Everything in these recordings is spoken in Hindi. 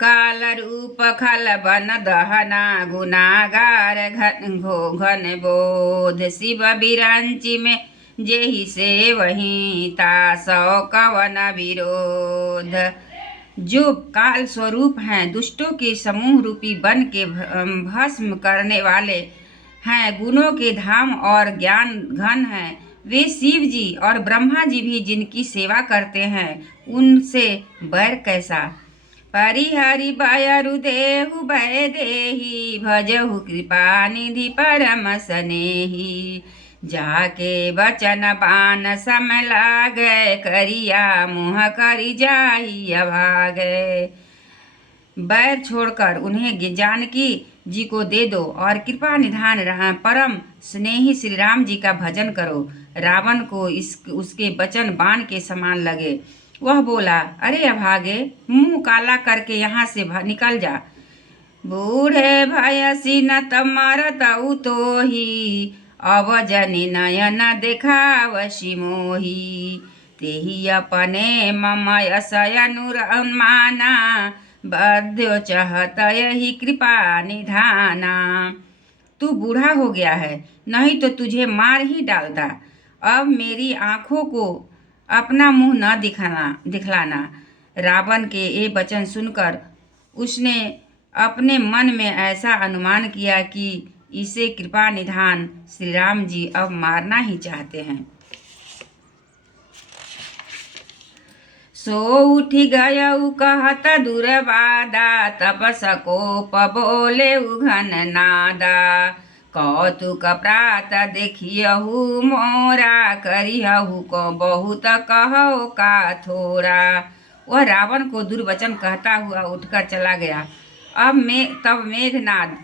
काल रूप खल बन दहना गुनागार घन बोध शिव बिरंची में जेहि से वहीं तासौ कवन विरोध। जो काल स्वरूप हैं, दुष्टों के समूह रूपी बन के भस्म करने वाले हैं, गुणों के धाम और ज्ञान घन हैं, वे शिव जी और ब्रह्मा जी भी जिनकी सेवा करते हैं, उनसे बैर कैसा। परिहरि बयरु देहु भय देहि भजहु कृपा निधि परम स्नेही। जाके बचन बान सम लागे करिया मुँह करि जाहि अभागे। बैर छोड़कर उन्हें जानकी जी को दे दो और कृपा निधान रहा परम स्नेही श्री राम जी का भजन करो। रावण को उसके वचन बाण के समान लगे। वह बोला, अरे अभागे, मुंह काला करके यहाँ से निकल जा। बूढ़े भयसी न तमरतउ तोही अब जनि नयन देखावशी मोही। तेहि अपने ममय सयनुरमाना बद्यो चहत यही कृपा निधाना। तू बूढ़ा हो गया है, नहीं तो तुझे मार ही डालता। अब मेरी आंखों को अपना मुंह न दिखलाना। रावण के ये वचन सुनकर उसने अपने मन में ऐसा अनुमान किया कि इसे कृपा निधान श्री राम जी अब मारना ही चाहते हैं। सो उठी गयउ कहत दुर्वादा तपस कोप बोले उघन नादा। कौतुक प्रात देखियहु मोरा करियहु को बहुत कहो का थोड़ा। वह रावण को दुर्वचन कहता हुआ उठकर चला गया। तब मेघनाद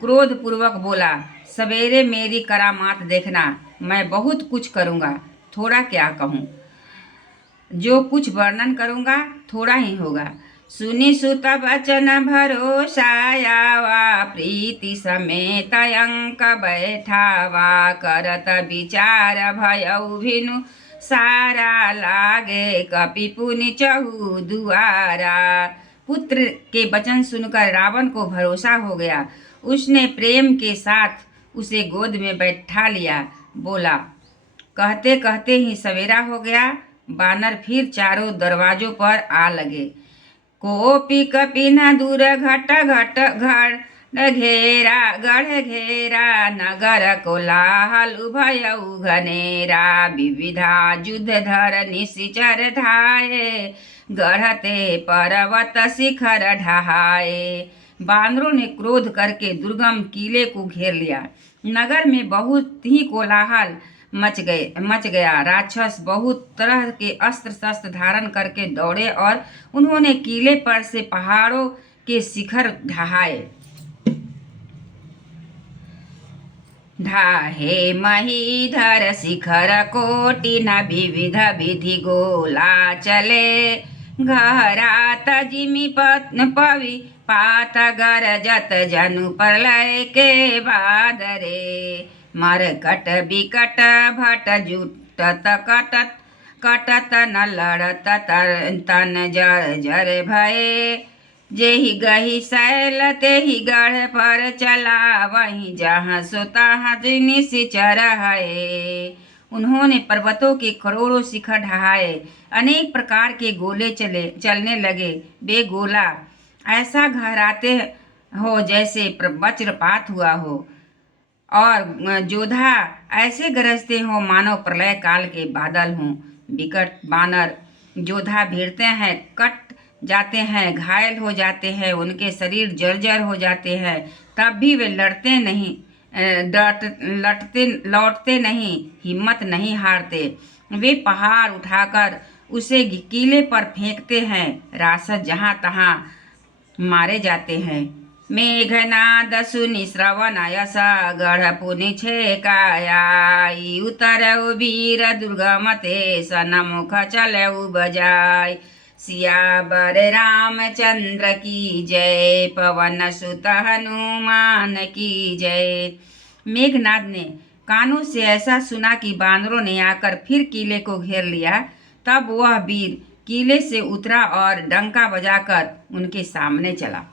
क्रोध पूर्वक बोला, सवेरे मेरी करामात देखना, मैं बहुत कुछ करूँगा, थोड़ा क्या कहूँ। जो कुछ वर्णन करूँगा थोड़ा ही होगा। सुनि सुत बचन भरोसायावा प्रीति समेत अंक बैठावा। करत विचार भयउ भिनु सारा लागे कपि पुनि चहु दुआरा। पुत्र के वचन सुनकर रावण को भरोसा हो गया। उसने प्रेम के साथ उसे गोद में बैठा लिया। बोला, कहते कहते ही सवेरा हो गया। बानर फिर चारों दरवाजों पर आ लगे। कोपी कपि न दूर घट घट गढ़ घेरा नगर कोलाहल भयउ घनेरा। विविधा युद्ध धर निशिचर धाये गढ़ते पर्वत शिखर ढहाए। बानरों ने क्रोध करके दुर्गम किले को घेर लिया। नगर में बहुत ही कोलाहल मच गया। राक्षस बहुत तरह के अस्त्र शस्त्र धारण करके दौड़े और उन्होंने किले पर से पहाड़ों के शिखर ढाहे महीधर शिखर कोटि न विविध विधि गोला चले। घहरात जिमि पवि पात गरजत जनु प्रलय के बादरे। मरकट बिकट भट जुटत कटत न लड़त तन जर जर भये। जेहि गहि शैल तेहि गढ़ पर चला वहीं जहाँ सो तहाँ निशिचर है। उन्होंने पर्वतों के करोड़ों शिखर ढहाए। अनेक प्रकार के गोले चलने लगे। वे गोला ऐसा घहराते हो जैसे वज्रपात हुआ हो और जोधा ऐसे गरजते हो मानो प्रलय काल के बादल हों। विकट बानर जोधा भिड़ते हैं, कट जाते हैं, घायल हो जाते हैं, उनके शरीर जर्जर हो जाते हैं, तब भी वे लौटते नहीं, हिम्मत नहीं हारते। वे पहाड़ उठाकर उसे किले पर फेंकते हैं। राक्षस जहाँ तहाँ मारे जाते हैं। मेघनाद सुनि श्रवण यस गढ़ पुनि छेकाई। उतरउ वीर दुर्गम ते सनमुख चलउ बजाय। सियावर रामचंद्र की जय पवन सुत हनुमान की जय। मेघनाद ने कानों से ऐसा सुना कि बानरों ने आकर फिर किले को घेर लिया। तब वह वीर किले से उतरा और डंका बजाकर उनके सामने चला।